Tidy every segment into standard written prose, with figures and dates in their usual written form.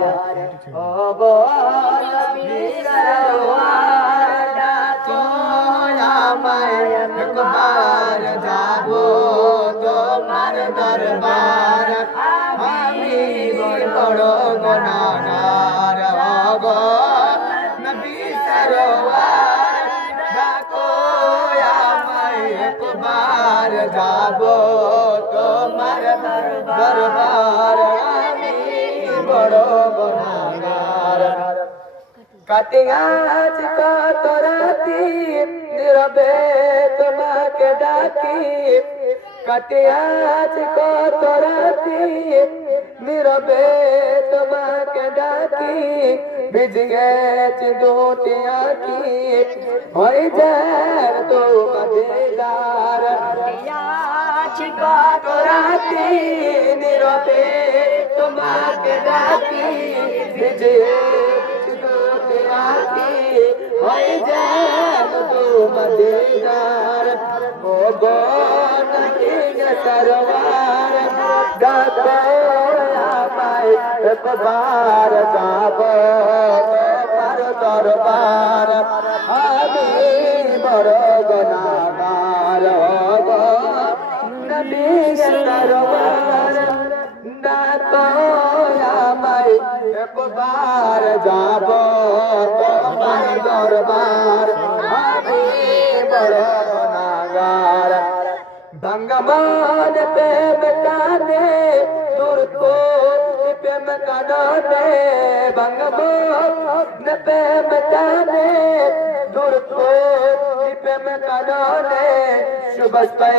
ও গো নবী সরওয়ার ডাকো আমায় একবার যাব তোমার দরবার আমি বড় গুনাহগার ও গো নবী সরওয়ার ডাকো আমায় একবার যাব তোমার দরবার আমি বড় গুনাহগার কাটে আজ কত রাতি নীরবে তোমাকে ডাকি কাটে আজ কত রাতি নীরবে তোমাকে ডাকি ভিজে গেছে দুটি আঁখি হয়ে যায় তো মজেদার আজ কত রাতি নীরবে তোমাকে ডাকি ভিজে হয়ে যায় তো মজেদার ও গো নবী সরওয়ার ডাকো আমায় একবার যাব তোমার দরবার আমি বড় গুনাহগার ও গো নবী সরওয়ার ডাকো আমায় একবার যাব তোমার দরবার আমি বড় গুনাহগার ভঙ্গমান প্রেম কানে দুর্গো প্রেম কানে ভঙ্গমান প্রেম কানে দুর্গো প্রেম কানে সুবস্তে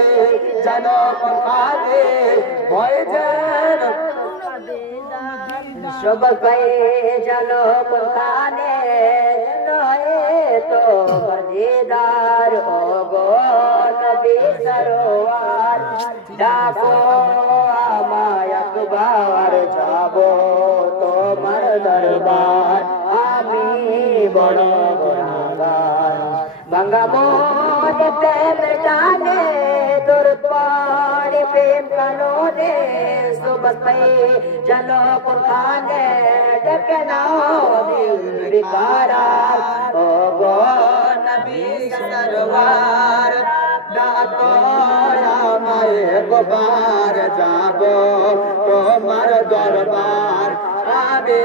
জানো খানে ভয় জান সুবস্তে জানো খানে নয় তো মজেদার ও গো নবী সরওয়ার ডাকো আমায় একবার যাব তোমার দরবার আমি বড় গুনাহগার ভাঙা মন প্রেম জানে দুর্বল প্রেম কাননে সুবস্তে চলো খানে ডেকে নাও দিল বিকারার ও গো নবী সরওয়ার ডাকো আমায় একবার যাব তোমার দরবার আমি